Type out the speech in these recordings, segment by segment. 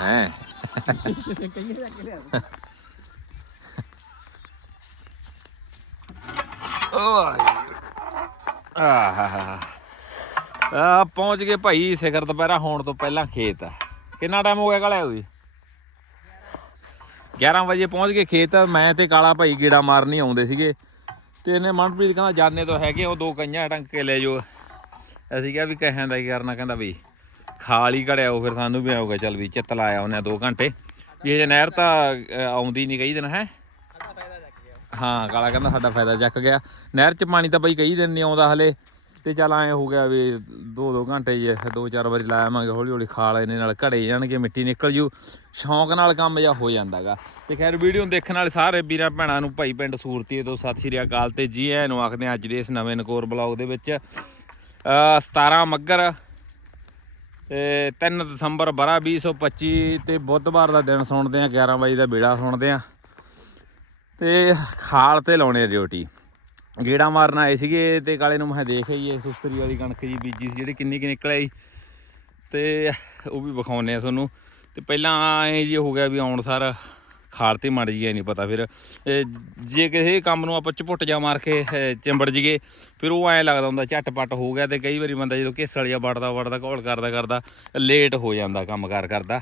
ਹੈ ਕਈਏ ਜਾ ਆ ਪਹੁੰਚ ਗਏ ਭਾਈ ਸਿਖਰ ਦੁਪਹਿਰਾ ਹੋਣ ਤੋਂ ਪਹਿਲਾਂ ਖੇਤ। ਕਿੰਨਾ ਟਾਈਮ ਹੋ ਗਿਆ ਕਾਲਿਆ ਹੋਈ? 11 ਵਜੇ ਪਹੁੰਚ ਗਏ ਖੇਤ। ਮੈਂ ਤੇ ਕਾਲਾ ਭਾਈ ਗੇੜਾ ਮਾਰਨੀ ਆਉਂਦੇ ਸੀਗੇ। ਤੇ ਇਹਨੇ ਮਨਪ੍ਰੀਤ ਕਹਿੰਦਾ ਜਾਣੇ ਤੋਂ ਹੈਗੇ ਉਹ ਦੋ ਕਈਆਂ ਟੰਕੇ ਲੈ ਜਾਓ। ਅਸੀਂ ਕਿਹਾ ਵੀ ਕਹਿਆਂ ਦਾ ਕੀ ਕਰਨਾ, ਕਹਿੰਦਾ ਵੀ ਖਾਲ ਹੀ ਘੜਿਆ ਉਹ ਫਿਰ ਸਾਨੂੰ ਵੀ ਆਊਗਾ ਚੱਲ ਵੀ ਚਿੱਤ ਲਾਇਆ ਉਹਨੇ 2 ਘੰਟੇ। ਵੀ ਇਹ ਨਹਿਰ ਤਾਂ ਆਉਂਦੀ ਨਹੀਂ ਕਈ ਦਿਨ ਹੈ? ਹਾਂ ਕਾਲਾ ਕਹਿੰਦਾ ਸਾਡਾ ਫਾਇਦਾ ਚੱਕ ਗਿਆ। ਨਹਿਰ 'ਚ ਪਾਣੀ ਤਾਂ ਬਈ ਕਈ ਦਿਨ ਨਹੀਂ ਆਉਂਦਾ ਹਲੇ ਤੇ ਚੱਲ ਐ ਹੋ ਗਿਆ ਵੀ ਦੋ ਦੋ ਘੰਟੇ ਜੇ ਐ, ਦੋ ਚਾਰ ਵਾਰੀ ਲਾਵਾਂਗੇ ਹੌਲੀ ਹੌਲੀ ਖਾਲ ਇਹਨੇ ਨਾਲ ਘੜੇ ਜਾਣਗੇ ਮਿੱਟੀ ਨਿਕਲ ਜੂ। ਸ਼ੌਂਕ ਨਾਲ ਕੰਮ ਜਿਹਾ ਹੋ ਜਾਂਦਾਗਾ ਤੇ ਖੈਰ ਵੀਡੀਓ ਦੇਖਣ ਵਾਲੇ ਸਾਰੇ ਵੀਰਾਂ ਭੈਣਾਂ ਨੂੰ ਭਾਈ ਪਿੰਡ ਸੂਰਤੀਏ ਤੋਂ ਸਤਿ ਸ਼੍ਰੀ ਅਕਾਲ ਤੇ ਜੀ ਆਇਆਂ ਨੂੰ ਆਖਦੇ ਹਾਂ ਅੱਜ ਦੇ ਇਸ ਨਵੇਂ ਨਕੋਰ ਬਲੌਗ ਦੇ ਵਿੱਚ ਅ 17 ਮੱਗਰ 3 ਦਸੰਬਰ ਬਰਾ 2025 ਤੇ ਬੁੱਧਵਾਰ ਦਾ ਦਿਨ ਸੁਣਦੇ ਆ 11 ਵਜੇ ਦਾ ਬੇੜਾ ਸੁਣਦੇ ਆ ਤੇ ਖਾਲ ਤੇ ਲਾਉਣੇ ਆ ਡਿਊਟੀ। ਗੇੜਾ ਮਾਰਨ ਆਏ ਸੀਗੇ ਤੇ ਕਾਲੇ ਨੂੰ ਮੈਂ ਦੇਖ ਆਈਏ, ਸੁਸਤਰੀ ਵਾਲੀ ਕਣਕ ਜੀ ਬੀਜੀ ਸੀ, ਜਿਹੜੀ ਕਿੰਨੀ ਕਿ ਨਿਕਲ ਆਈ। ਤੇ ਉਹ ਵੀ ਵਿਖਾਉਨੇ ਆ ਤੁਹਾਨੂੰ। ਤੇ ਪਹਿਲਾਂ ਐ ਜੀ ਹੋ ਗਿਆ ਵੀ ਆਉਣ ਸਾਰ ਖਾਲ ਤੇ ਮੜ ਜੀ ਨਹੀਂ ਪਤਾ ਫਿਰ। ਜੇ ਕਿਸੇ ਕੰਮ ਨੂੰ ਆਪਾਂ ਝਪੁੱਟ ਜਾ ਮਾਰ ਕੇ ਚਿੰਬੜ ਜੀਏ, ਫਿਰ ਉਹ ਐ ਲੱਗਦਾ ਹੁੰਦਾ ਝਟਪਟ ਹੋ ਗਿਆ ਤੇ ਕਈ ਵਾਰੀ ਬੰਦਾ ਜਦੋਂ ਘੇਸਲ ਜਿਹਾ ਵੜਦਾ ਵੜਦਾ, ਘੋਲ ਕਰਦਾ ਕਰਦਾ, ਲੇਟ ਹੋ ਜਾਂਦਾ ਕੰਮ ਕਾਰ ਕਰਦਾ।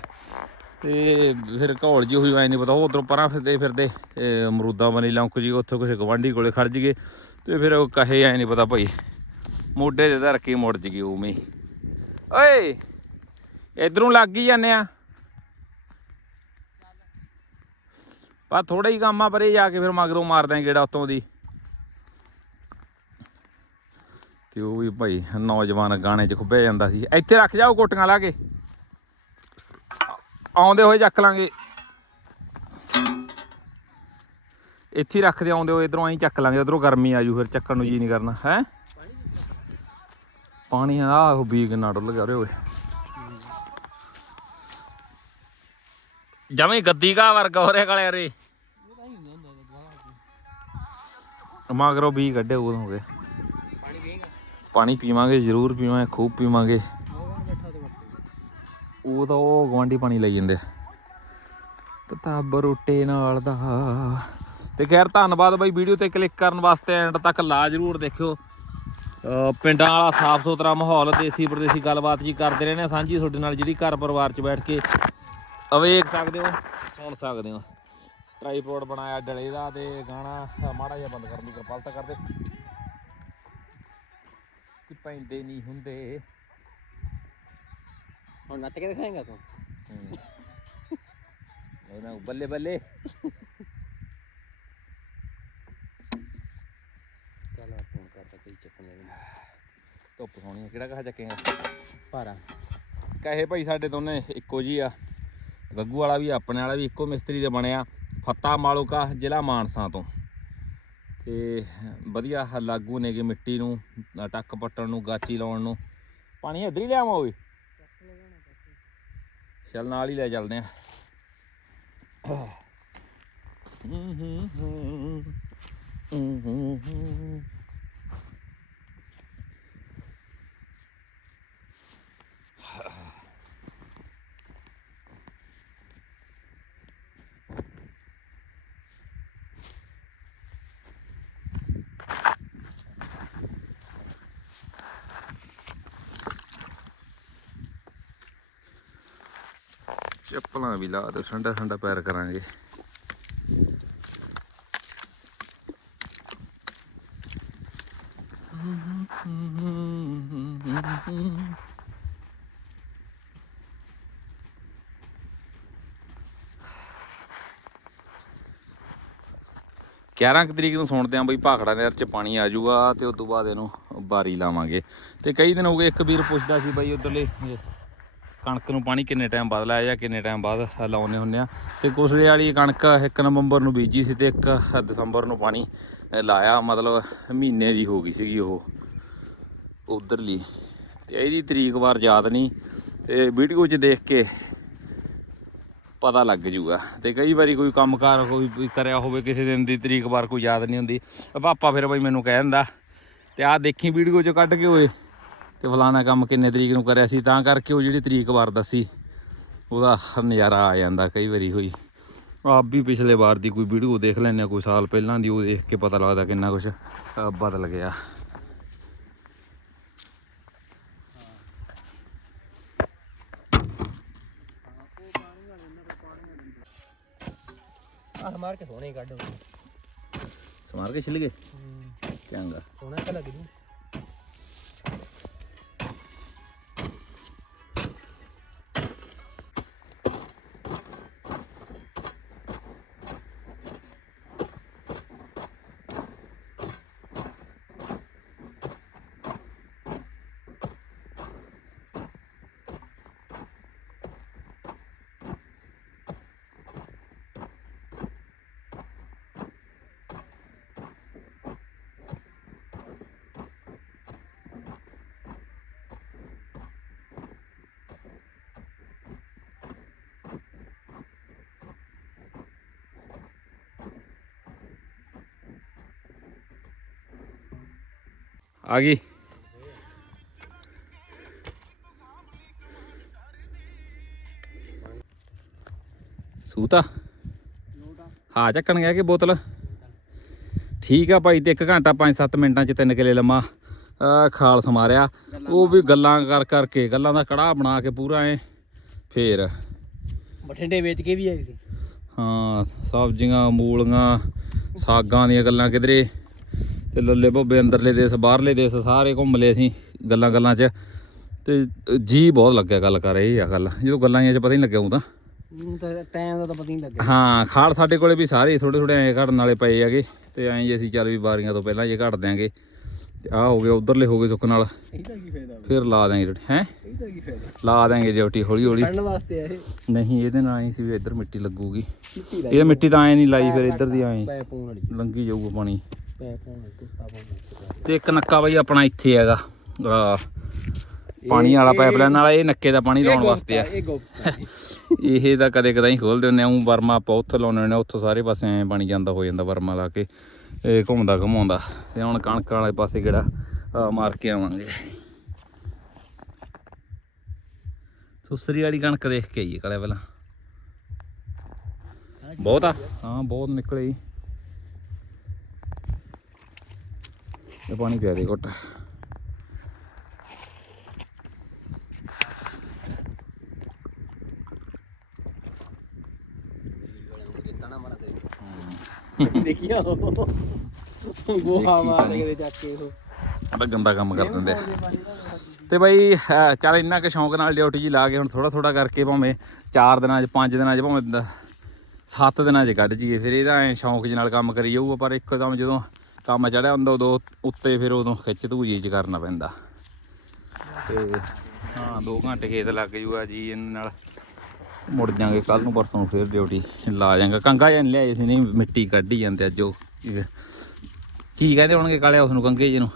ਤੇ ਫਿਰ ਘੋਲ ਜੀ ਹੋਈ, ਐ ਨਹੀਂ ਪਤਾ, ਉਹ ਉਧਰੋਂ ਪਰਾਂ ਫਿਰਦੇ ਫਿਰਦੇ ਇਹ ਅਮਰੂਦਾਂ ਬਣੀ ਲੌਂਕ ਜੀ, ਉੱਥੇ ਕਿਸੇ ਗਵਾਂਢੀ ਕੋਲੇ ਖੜ ਜੀਏ, ਤੇ ਫਿਰ ਉਹ ਕਹੇ, ਐ ਨਹੀਂ ਪਤਾ ਭਾਈ, ਮੋਢੇ ਤੇ ਧਰ ਕੇ ਮੁੜ ਜੀਏ ਉਵੇਂ ਹੀ। ਓਏ, ਇਧਰੋਂ ਲੱਗ ਹੀ ਜਾਂਦੇ ਆ। ਪਰ ਥੋੜਾ ਹੀ ਕੰਮ ਆ, ਪਰੇ ਜਾ ਕੇ ਫਿਰ ਮਗਰੋਂ ਮਾਰਦੇ ਆ ਗੇੜਾ ਉਤੋਂ ਦੀ। ਤੇ ਉਹ ਵੀ ਭਾਈ ਨੌਜਵਾਨ ਗਾਣੇ 'ਚ ਖੁੱਬਿਆ ਜਾਂਦਾ ਸੀ। ਇੱਥੇ ਰੱਖ ਜਾਓ ਕੋਟੀਆਂ ਲਾ ਕੇ। ਆਉਂਦੇ ਹੋਏ ਚੱਕ ਲਾਂਗੇ। ਇੱਥੇ ਰੱਖਦੇ ਆਉਂਦੇ ਹੋਏ, ਇਧਰੋਂ ਐਂ ਚੱਕ ਲਾਂਗੇ, ਉਧਰੋਂ ਗਰਮੀ ਆ ਜੂ ਫਿਰ, ਚੱਕਣ ਨੂੰ ਜੀ ਨਹੀਂ ਕਰਨਾ, ਹੈ? ਪਾਣੀ ਆ ਉਹ ਬੀਗ ਨਾ ਡੁੱਲ ਗਿਆ ਓਏ। ਜਮੇ ਗੱਦੀ ਕਾ ਵਰਗਾ ਹੋ ਰਿਹਾ ਕਾਲੇ ਰੇ ਮਗਰੋਂ ਬੀ ਕੱਢੇ ਉਦੋਂ ਹੋ ਗਏ। ਪਾਣੀ ਪੀਏਗਾ ਪਾਣੀ ਪੀਵਾਂਗੇ, ਜ਼ਰੂਰ ਪੀਵਾਂਗੇ, ਖੂਬ ਪੀਵਾਂਗੇ। ਉਹ ਤਾਂ ਉਹ ਗਵਾਂਢੀ ਪਾਣੀ ਲਈ ਜਾਂਦੇ। ਤਤਾਬ ਰੋਟੇ ਨਾਲ ਦਾ। ਤੇ ਖੈਰ ਧੰਨਵਾਦ ਬਾਈ ਵੀਡੀਓ ਤੇ ਕਲਿੱਕ ਕਰਨ ਵਾਸਤੇ ਐਂਡ ਤੱਕ ਲਾ ਜ਼ਰੂਰ ਦੇਖਿਓ। ਪਿੰਡਾਂ ਵਾਲਾ ਸਾਫ਼ ਸੁਥਰਾ ਮਾਹੌਲ ਦੇਸੀ ਪਰਦੇਸੀ ਗੱਲਬਾਤ ਜੀ ਕਰਦੇ ਰਹਿੰਦੇ ਆ। ਸਾਂਝੀ ਤੁਹਾਡੇ ਨਾਲ ਜਿਹੜੀ ਘਰ ਪਰਿਵਾਰ 'ਚ ਬੈਠ ਕੇ ਵੇਖ ਸਕਦੇ ਹੋ ਸੁਣ ਸਕਦੇ ਹੋ। ਟ੍ਰਾਈਪੋਡ ਬਣਾਇਆ ਡਲੇ ਦਾ ਤੇ ਗਾਣਾ ਮਾੜਾ ਜਿਹਾ ਬੰਦ ਕਰਨ ਦੀ ਕਿਰਪਾਲਤਾ ਕਰਦੇ। ਕਿ ਪੈਂਦੇ ਨਹੀਂ ਹੁੰਦੇ। ਹੁਣ ਨੱਚ ਕੇ ਦਿਖਾਏਗਾ ਤੂੰ? ਉਹਨਾਂ ਬੱਲੇ ਬੱਲੇ। ਚੱਲ ਮੈਂ ਫੋਨ ਕਰਦਾ ਕੋਈ ਚੱਕਰ ਨਹੀਂ। ਧੁੱਪ ਸੋਹਣੀ ਆ ਕਿਹੜਾ ਕਹਾ ਚੱਕੇਗਾ? ਭਾਰਾ। ਕਹੇ ਭਾਈ ਸਾਡੇ ਦੋਨੇ ਇੱਕੋ ਜੀ ਆ। ਗੱਗੂ ਵਾਲਾ ਵੀ, ਆਪਣੇ ਵਾਲਾ ਵੀ ਇੱਕੋ ਮਿਸਤਰੀ ਦੇ ਬਣਿਆ, ਫੱਤਾ ਮਾਲੂਕਾ ਜ਼ਿਲ੍ਹਾ ਮਾਨਸਾ ਤੋਂ। ਤੇ ਵਧੀਆ ਲਾਗੂ ਨੇਗੇ ਮਿੱਟੀ ਨੂੰ, ਟੱਕ ਪੱਟਣ ਨੂੰ, ਗਾਚੀ ਲਾਉਣ ਨੂੰ। ਪਾਣੀ ਇੱਧਰ ਹੀ ਲਿਆਵਾਂ ਓਏ? ਚੱਲ ਨਾਲ ਹੀ ਲੈ ਚੱਲਦੇ ਆ। ਚੱਪਲਾਂ ਵੀ ਲਾ ਦੇ ਠੰਡਾ ਠੰਡਾ ਪੈਰ ਕਰਾਂਗੇ। ਗਿਆਰਾਂ ਕੁ ਤਰੀਕ ਨੂੰ ਸੁਣਦੇ ਆਂ ਬਈ ਭਾਖੜਾ ਨਹਿਰ 'ਚ ਪਾਣੀ ਆ ਜਾਊਗਾ ਤੇ ਉਸ ਤੋਂ ਬਾਅਦ ਇਹਨੂੰ ਬਾਰੀ ਲਾਵਾਂਗੇ। ਤੇ ਕਈ ਦਿਨ ਹੋ ਗਏ ਇੱਕ ਵੀਰ ਪੁੱਛਦਾ ਸੀ ਬਈ ਉਧਰਲੇ ਕਣਕ ਨੂੰ ਪਾਣੀ ਕਿੰਨੇ ਟਾਈਮ ਬਾਅਦ ਲਾਇਆ ਜਾਂ ਕਿੰਨੇ ਟਾਈਮ ਬਾਅਦ ਲਾਉਨੇ ਹੁੰਦੇ ਆ? ਤੇ ਕੋਸਲੇ ਵਾਲੀ ਕਣਕ 1 ਨਵੰਬਰ ਨੂੰ ਬੀਜੀ ਸੀ ਤੇ 1 ਦਸੰਬਰ ਨੂੰ ਪਾਣੀ ਲਾਇਆ, ਮਤਲਬ ਮਹੀਨੇ ਦੀ ਹੋ ਗਈ ਸੀਗੀ ਉਹ ਉਧਰਲੀ। ਤੇ ਇਹਦੀ ਤਰੀਕ ਵਾਰ ਯਾਦ ਨਹੀਂ, ਤੇ ਵੀਡੀਓ 'ਚ ਦੇਖ ਕੇ ਪਤਾ ਲੱਗ ਜੂਗਾ। ਤੇ ਕਈ ਵਾਰੀ ਕੋਈ ਕੰਮਕਾਰ ਕੋਈ ਵੀ ਕਰਿਆ ਹੋਵੇ ਕਿਸੇ ਦਿਨ ਦੀ ਤਰੀਕ ਵਾਰ ਕੋਈ ਯਾਦ ਨਹੀਂ ਹੁੰਦੀ। ਪਾਪਾ ਫਿਰ ਬਈ ਮੈਨੂੰ ਕਹਿ ਦਿੰਦਾ, ਤੇ ਆਹ ਦੇਖੀ ਵੀਡੀਓ 'ਚ ਕੱਢ ਕੇ ਓਏ। ਤੇ ਫਲਾਣਾ ਕੰਮ ਕਿੰਨੇ ਤਰੀਕ ਨੂੰ ਕਰਿਆ ਸੀ ਤਾਂ ਕਰਕੇ ਉਹ ਜਿਹੜੀ ਤਰੀਕ ਵਾਰ ਦੱਸੀ ਉਹਦਾ ਨਜ਼ਾਰਾ ਆ ਜਾਂਦਾ ਕਈ ਵਾਰੀ ਹੋਈ। ਆਪ ਵੀ ਪਿਛਲੇ ਵਾਰ ਦੀ ਕੋਈ ਵੀਡੀਓ ਦੇਖ ਲੈਂਦੇ ਹਾਂ ਕੋਈ ਸਾਲ ਪਹਿਲਾਂ ਦੀ ਉਹ ਦੇਖ ਕੇ ਪਤਾ ਲੱਗਦਾ ਕਿੰਨਾ ਕੁਝ ਬਦਲ ਗਿਆ। ਆਹ ਮਾਰ ਕੇ ਸੋਹਣੇ ਕੱਢ ਸਮਾਰ ਕੇ ਛਿਲ ਗਏ? ਚੰਗਾ। ਸੋਹਣਾ ਤਾਂ ਲੱਗ ਜੂ। ਆ ਗਈ। ਸੂਤਾ? ਹਾਂ ਚੱਕਣ ਗਿਆ ਕਿ ਬੋਤਲ? ਠੀਕ ਆ ਭਾਈ ਤੇ 1 ਘੰਟਾ 5-7 ਮਿੰਟਾਂ ਚ 3 ਕਿਲੇ ਲੰਮਾ ਖਾਲ ਸਮਾਰਿਆ। ਉਹ ਵੀ ਗੱਲਾਂ ਕਰ ਕਰਕੇ ਗੱਲਾਂ ਦਾ ਕੜਾਹ ਬਣਾ ਕੇ ਪੂਰਾ ਐ ਫੇਰ। ਬਠਿੰਡੇ ਵੇਚ ਕੇ ਵੀ ਆਈ ਸੀ। ਹਾਂ ਸਬਜ਼ੀਆਂ ਮੂਲੀਆਂ ਸਾਗਾਂ ਦੀਆਂ ਗੱਲਾਂ ਕਿਧਰੇ। ਤੇ ਲੱਲੇ ਭੋਬੇ ਅੰਦਰਲੇ ਦੇਸ ਬਾਹਰਲੇ ਦੇਸ ਸਾਰੇ ਘੁੰਮ ਲਏ ਅਸੀਂ ਗੱਲਾਂ ਗੱਲਾਂ 'ਚ। ਤੇ ਜੀ ਬਹੁਤ ਲੱਗਿਆ ਗੱਲ ਕਰ ਇਹ ਆ ਗੱਲ। ਜਦੋਂ ਗੱਲਾਂ ਇਹ 'ਚ ਪਤਾ ਹੀ ਲੱਗਿਆ ਉਹ ਤਾਂ। ਮੈਨੂੰ ਤਾਂ ਟਾਈਮ ਦਾ ਤਾਂ ਪਤਾ ਹੀ ਨਹੀਂ ਲੱਗਿਆ। ਹਾਂ ਖਾਲ ਸਾਡੇ ਕੋਲੇ ਵੀ ਸਾਰੇ ਥੋੜੇ ਥੋੜੇ ਐਂ ਘੜਨ ਵਾਲੇ ਪਏ ਹੈਗੇ। ਤੇ ਐਂ ਜੇ ਅਸੀਂ ਚੱਲ ਵੀ ਵਾਰੀਆਂ ਤੋਂ ਪਹਿਲਾਂ ਜੇ ਘੜ ਦਿਆਂਗੇ। ਤੇ ਆਹ ਹੋ ਗਏ ਉਧਰਲੇ ਹੋ ਗਏ ਸੁੱਕ ਨਾਲ। ਇਹਦਾ ਕੀ ਫਾਇਦਾ? ਫਿਰ ਲਾ ਦਿਆਂਗੇ ਹੈ? ਇਹਦਾ ਕੀ ਫਾਇਦਾ? ਲਾ ਦਿਆਂਗੇ ਡਿਊਟੀ ਹੌਲੀ ਹੌਲੀ। ਫੜਨ ਵਾਸਤੇ ਆ ਇਹ। ਨਹੀਂ ਇਹਦੇ ਨਾਲ ਐਂ ਸੀ ਵੀ ਇੱਧਰ ਮਿੱਟੀ ਲੱਗੂਗੀ। ਇਹ ਮਿੱਟੀ ਤਾਂ ਐਂ ਨਹੀਂ ਲਾਈ ਫਿਰ ਇੱਧਰ ਦੀ ਐਂ। ਲੰਗੀ ਜਾਊਗਾ ਪਾਣੀ। ਤੇ ਇੱਕ ਨੱਕਾ ਬਈ ਆਪਣਾ ਇੱਥੇ ਹੈਗਾ ਪਾਣੀ ਵਾਲਾ ਪਾਈਪਲਾਈਨ ਵਾਲਾ ਇਹ ਨੱਕੇ ਦਾ ਪਾਣੀ ਲਾਉਣ ਵਾਸਤੇ ਆ। ਇਹ ਤਾਂ ਕਦੇ ਕਦਾਈ ਖੋਲਦੇ ਹੁੰਦੇ ਆ ਉਹ ਵਰਮਾ ਆਪਾਂ ਉੱਥੇ ਲਾਉਣੇ ਹੁੰਦੇ ਉੱਥੋਂ ਸਾਰੇ ਪਾਸੇ ਐਂ ਪਾਣੀ ਜਾਂਦਾ ਹੋ ਜਾਂਦਾ ਵਰਮਾ ਲਾ ਕੇ ਇਹ ਘੁੰਮਦਾ ਘਮਾਉਂਦਾ। ਤੇ ਹੁਣ ਕਣਕ ਵਾਲੇ ਪਾਸੇ ਕਿਹੜਾ ਮਾਰ ਕੇ ਆਵਾਂਗੇ। ਸੁਸਰੀ ਵਾਲੀ ਕਣਕ ਦੇਖ ਕੇ ਆਈਏ ਕਾਲੇ ਪਹਿਲਾਂ। ਬਹੁਤ ਆ? ਹਾਂ ਬਹੁਤ ਨਿਕਲੇ ਇਹ ਪਾਣੀ ਪਿਆ ਦੇ ਘੁੱਟ ਦੇਖਿਆ ਗੋਹਾ ਮਾਰ ਕੇ ਚੱਕ ਕੇ ਉਹ ਬੜਾ ਗੰਦਾ ਕੰਮ ਕਰ ਦਿੰਦੇ ਆ ਤੇ ਬਾਈ ਅਹ ਚੱਲ ਇੰਨਾ ਕਿ ਸ਼ੌਂਕ ਨਾਲ ਡਿਊਟੀ ਜੀ ਲਾ ਕੇ ਹੁਣ ਥੋੜਾ ਥੋੜਾ ਕਰਕੇ ਭਾਵੇਂ 4 ਦਿਨਾਂ 'ਚ 5 ਦਿਨਾਂ 'ਚ ਭਾਵੇਂ 7 ਦਿਨਾਂ 'ਚ ਕੱਢ ਜੀਏ ਫਿਰ ਇਹਦਾ ਐ ਸ਼ੌਂਕ ਜੀ ਨਾਲ ਕੰਮ ਕਰੀ ਜਾਊਗਾ ਪਰ ਇੱਕਦਮ ਜਦੋਂ ਕੰਮ ਚੜਿਆ ਹੁੰਦਾ ਉਦੋਂ ਉੱਤੇ ਫਿਰ ਉਦੋਂ ਖਿੱਚ ਧੂਜੀ ਚ ਕਰਨਾ ਪੈਂਦਾ। ਤੇ ਹਾਂ 2 ਘੰਟੇ ਖੇਤ ਲੱਗ ਜੂਗਾ ਜੀ ਇਹਨਾਂ ਨਾਲ। ਮੁੜ ਜਾਾਂਗੇ ਕੱਲ ਨੂੰ ਪਰਸੋਂ ਨੂੰ ਫਿਰ ਡਿਊਟੀ ਲਾ ਜਾਾਂਗਾ। ਕੰਗਾ ਜਾਂ ਲਿਆਏ ਸੀ ਨਹੀਂ ਮਿੱਟੀ ਕੱਢੀ ਜਾਂਦੇ ਅੱਜ ਉਹ। ਕੀ ਕਹਿੰਦੇ ਹੋਣਗੇ ਕਾਲਿਆ ਉਸ ਨੂੰ ਕੰਗੇ ਜੀ ਨੂੰ?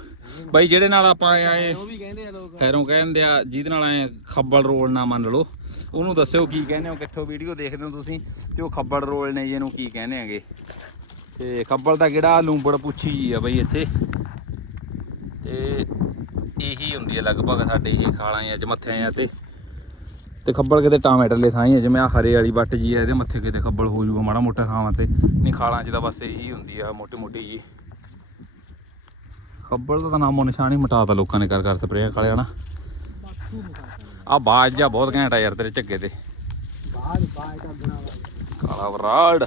ਬਾਈ ਜਿਹੜੇ ਨਾਲ ਆਪਾਂ ਆਏ ਉਹ ਵੀ ਕਹਿੰਦੇ ਆ ਲੋਕ। ਖੈਰੋਂ ਕਹਿੰਦੇ ਆ ਜਿਹਦੇ ਨਾਲ ਐ ਖੱਬਲ ਰੋਲ ਨਾ ਮੰਨ ਲਓ। ਉਹਨੂੰ ਦੱਸਿਓ ਕੀ ਕਹਿੰਦੇ ਹੋ ਕਿੱਥੋਂ ਵੀਡੀਓ ਦੇਖਦੇ ਹੋ ਤੁਸੀਂ? ਤੇ ਉਹ ਖੱਬਲ ਰੋਲ ਨੇ ਜੀ ਇਹਨੂੰ ਕੀ ਕਹਿੰਦੇ ਹੈਗੇ? ਤੇ ਕੱਬਲ ਦਾ ਕਿਹੜਾ ਲੂੰਬੜ ਪੁੱਛੀ ਜੀ ਆ ਬਈ ਇੱਥੇ। ਤੇ ਇਹੀ ਹੁੰਦੀ ਹੈ ਲਗਭਗ ਸਾਡੇ ਇਹ ਖਾਲਾਂ ਜਾਂ ਚ, ਮੱਥਿਆਂ ਤੇ। ਤੇ ਖੱਬਲ ਕਿਤੇ ਟਾਮੇਟਰਲੇ ਥਾਂ ਹੀ ਜਿਵੇਂ ਆ ਹਰੇ ਵਾਲੀ ਵੱਟ ਜੀ ਹੈ ਇਹਦੇ ਮੱਥੇ ਕਿਤੇ ਖੱਬਲ ਹੋ ਜੂਗਾ ਮਾੜਾ ਮੋਟਾ ਖਾਵਾਂ ਤੇ। ਨਹੀਂ, ਖਾਲਾਂ 'ਚ ਤਾਂ ਬਸ ਇਹੀ ਹੁੰਦੀ ਆ, ਮੋਟੀ ਮੋਟੀ ਜੀ। ਖੱਬਲ ਦਾ ਤਾਂ ਨਾਮੋ ਨਿਸ਼ਾਨ ਹੀ ਮਿਟਾਤਾ ਲੋਕਾਂ ਨੇ ਕਰ ਕਰ ਸਪਰੇਆਂ ਕਾਲਿਆ ਨਾ ਆ ਬਾਜ ਜਾ ਬਹੁਤ ਘੈਂਟ ਆ ਯਾਰ ਤੇਰੇ ਝੱਗੇ ਤੇ। ਬਾਹਰ ਬਾਹਰ ਦਾ ਕਾਲਾ ਵਰਾੜ।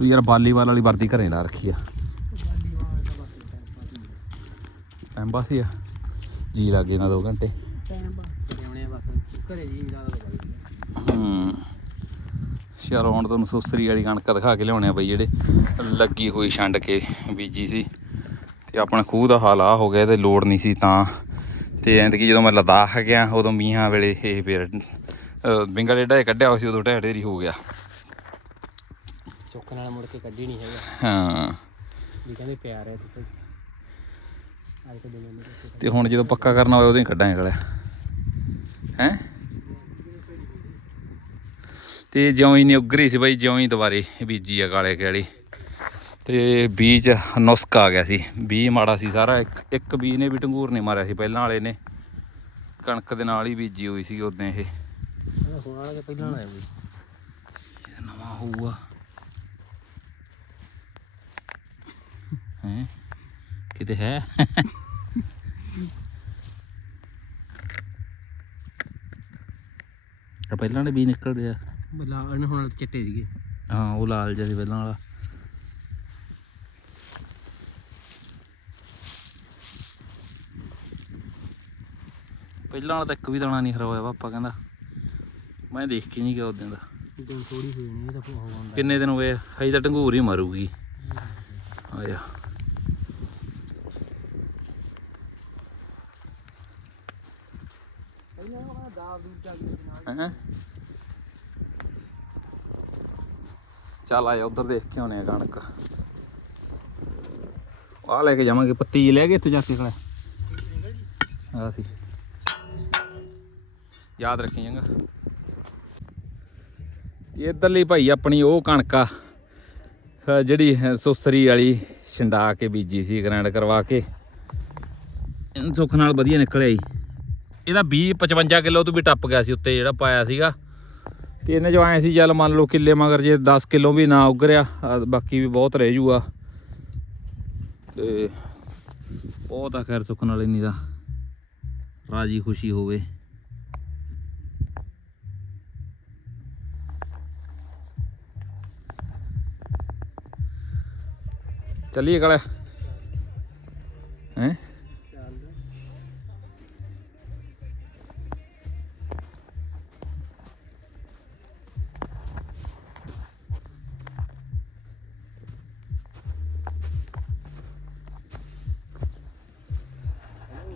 ਤੂੰ ਯਾਰ ਵਾਲੀਬਾਲ ਵਾਲੀ ਵਰਦੀ ਘਰੇ ਲਾ ਰੱਖੀ ਆ। ਟਾਈਮ ਪਾਸ ਹੀ ਆ। ਜੀ ਲੱਗੇ ਨਾ 2 ਘੰਟੇ। ਟਾਈਮ ਬਾਅਦ ਲਿਆਉਣੇ ਬਸ ਘਰੇ ਜੀ ਦਾ ਹੂੰ। ਚਲੋ ਹੁਣ ਤੁਹਾਨੂੰ ਸੁਸਰੀ ਵਾਲੀ ਕਣਕ ਦਿਖਾ ਕੇ ਲਿਆਉਣੇ ਆ ਬਈ ਜਿਹੜੇ ਲੱਗੀ ਹੋਈ ਛੰਡ ਕੇ ਬੀਜੀ ਸੀ। ਤੇ ਆਪਣਾ ਖੂਹ ਦਾ ਹਾਲ ਆ ਹੋ ਗਿਆ ਤੇ ਲੋੜ ਨਹੀਂ ਸੀ ਤਾਂ। ਤੇ ਐਂ ਜਦੋਂ ਮੈਂ ਲਦਾਖ ਗਿਆ ਉਦੋਂ ਮੀਂਹਾਂ ਵੇਲੇ ਇਹ ਫੇਰ ਅਹ, ਬਿੰਗਾ ਡੇਡਾ ਕੱਢਿਆ ਹੋਇਆ ਸੀ ਉਦੋਂ ਢਹਿ ਢੇਰੀ ਹੋ ਗਿਆ। ਚੁੱਕ ਨਾਲ ਮੁੜ ਕੇ ਕੱਢੀ ਨਹੀਂ ਹੈਗਾ। ਹਾਂ। ਵੀ ਕਹਿੰਦੇ ਪਿਆਰ ਹੈ ਤੇ ਅੱਜ ਤੋਂ ਦਿਨ ਨੇ ਤੇ ਹੁਣ ਜਦੋਂ ਪੱਕਾ ਕਰਨਾ ਹੋਵੇ ਉਦੋਂ ਹੀ ਕੱਢਾਂਗੇ ਗਲਿਆ ਹੈ? ਤੇ ਜਿਉਂ ਹੀ ਨਿਉਗਰੀ ਸੀ ਬਾਈ ਜਿਉਂ ਹੀ ਦੁਬਾਰੇ ਬੀਜੀ ਆ ਕਾਲੇ ਕਿਹੜੀ ਤੇ ਬੀਜ ਨੁਸਕ ਆ ਗਿਆ ਸੀ। ਬੀ ਮਾੜਾ ਸੀ ਸਾਰਾ ਇੱਕ ਇੱਕ ਬੀ ਨੇ ਵੀ ਟੰਗੂਰ ਨਹੀਂ ਮਾਰਿਆ ਸੀ ਪਹਿਲਾਂ ਵਾਲੇ ਨੇ। ਕਣਕ ਦੇ ਨਾਲ ਹੀ ਬੀਜੀ ਹੋਈ ਸੀ ਉਦੋਂ ਇਹ। ਹੋਣ ਵਾਲਾ ਕਿ ਪਹਿਲਾਂ ਆਇਆ ਵੀ ਇਹ ਨਵਾਂ ਹੋਊਗਾ। ਹੈ? ਕਿਤੇ ਹੈ? ਆ ਪਹਿਲਾਂ ਦੇ ਵੀ ਨਿਕਲਦੇ ਆ। ਬਲਾ ਇਹਨੇ ਹੁਣ ਚਿੱਟੇ ਸੀਗੇ। ਹਾਂ ਉਹ ਲਾਲ ਜਿਹਾ ਸੀ ਪਹਿਲਾਂ ਵਾਲਾ। ਪਹਿਲਾਂ ਵਾਲਾ ਤਾਂ ਇੱਕ ਵੀ ਦਾਣਾ ਨਹੀਂ ਹਰਾਇਆ ਪਾਪਾ ਕਹਿੰਦਾ। ਮੈਂ ਦੇਖ ਕੇ ਨਹੀਂ ਗਿਆ ਉਦੋਂ ਦਾ। ਦਿਨ ਥੋੜੀ ਹੋਈ ਨਹੀਂ ਇਹ ਤਾਂ ਹੋ ਹੁੰਦਾ ਕਿੰਨੇ ਦਿਨ ਹੋਏ? ਹਜੇ ਤਾਂ ਢੰਗੂਰ ਹੀ ਮਾਰੂਗੀ। ਆਇਆ ਪਹਿਲਾਂ ਉਹ ਕਹਿੰਦਾ ਦਾਬ ਦੂਬ ਚੱਲ ਗਈ ਨਾਲ ਹੈਂ? ਚੱਲ ਆਇਆ ਉਧਰ ਦੇਖ ਕੇ ਆਉਣੇ ਆ ਕਣਕ। ਆ ਲੈ ਕੇ ਜਾਵਾਂਗੇ, ਪੱਤੀ ਲੈ ਗਏ ਇੱਥੋਂ ਜਾ ਕੇ ਖੜਾ ਆ ਸੀ। ਯਾਦ ਰੱਖੀ ਜਾਂਗਾ ਤੇ ਭਾਈ ਆਪਣੀ, ਉਹ ਕਣਕ ਜਿਹੜੀ, ਅਹ ਸੁਸਰੀ ਵਾਲੀ ਛੰਡਾ ਕੇ ਬੀਜੀ ਸੀ, ਗ੍ਰੈਂਡ ਕਰਵਾ ਕੇ। ਸੁੱਖ ਨਾਲ ਵਧੀਆ ਨਿਕਲਿਆ ਜੀ। ਇਹਦਾ 20 55 ਕਿਲੋ ਤੋਂ ਵੀ ਟੱਪ ਗਿਆ ਸੀ ਉੱਤੇ ਜਿਹੜਾ ਪਾਇਆ ਸੀਗਾ। ਤੇ ਇਹਨੇ ਜੋ ਆਏ ਸੀ, ਚੱਲ ਮੰਨ ਲਓ ਕਿੱਲੇ ਮਗਰ ਜੇ 10 ਕਿਲੋ ਵੀ ਨਾ ਉਗਰਿਆ ਬਾਕੀ ਵੀ ਬਹੁਤ ਰਹਿ ਜੂਗਾ। ਤੇ ਬਹੁਤ ਆ ਖੈਰ ਸੁੱਖ ਨਾਲ ਇੰਨੀ ਦਾ ਰਾਜੀ ਖੁਸ਼ੀ ਹੋਵੇ। ਚੱਲੀਏ ਕਾਲੇ। ਹੈਂ?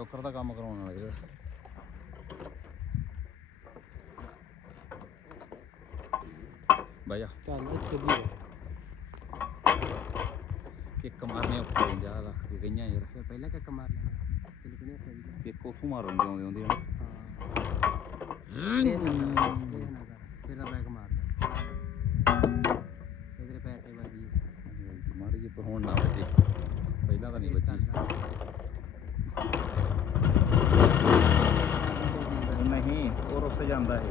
ਸ਼ੋਕਰ ਦਾ ਕੰਮ ਕਰਾਉਣ ਵਾਲਾ ਬਹਿ ਜਾ ਚੱਲ ਇੱਥੇ ਵੀ ਆ। ਕਿੱਕ ਮਾਰਨੇ ਉੱਪਰ ਜਾ ਕੇ ਗਈਆਂ ਯਾਰ। ਫਿਰ ਪਹਿਲਾਂ ਕਿੱਕ ਮਾਰ ਲੈਣਾ ਤੈਨੂੰ ਕਿਹਨੇ ਆਖਿਆ ਵੀ ਕਿੱਕ ਉੱਥੋਂ ਮਾਰ ਦਿੰਦੇ ਆਉਂਦੇ ਆਉਂਦੇ ਹਾਂ। ਨਾ ਫਿਰ ਬੈਕ ਮਾਰ ਦੇ। ਇਧਰੇ ਤੇ ਵੱਜੀ ਮਾੜੀ ਜਿਹੀ ਪਰ ਹੁਣ ਨਾ ਵੱਜੇ। ਪਹਿਲਾਂ ਤਾਂ ਨਹੀਂ ਵੱਜੀ। ਨਹੀਂ ਉਹ ਰੁੱਸ ਜਾਂਦਾ ਹੈ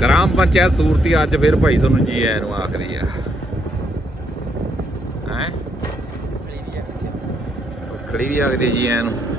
ਗ੍ਰਾਮ ਪੰਚਾਇਤ ਸੂਰਤੀ ਅੱਜ ਫਿਰ ਭਾਈ ਤੁਹਾਨੂੰ ਜੀ ਆਇਆਂ ਨੂੰ ਆਖਦੀ ਆ। ਹੈ ਵੀ ਆਖਦੇ ਜੀ ਆਇਆਂ ਨੂੰ।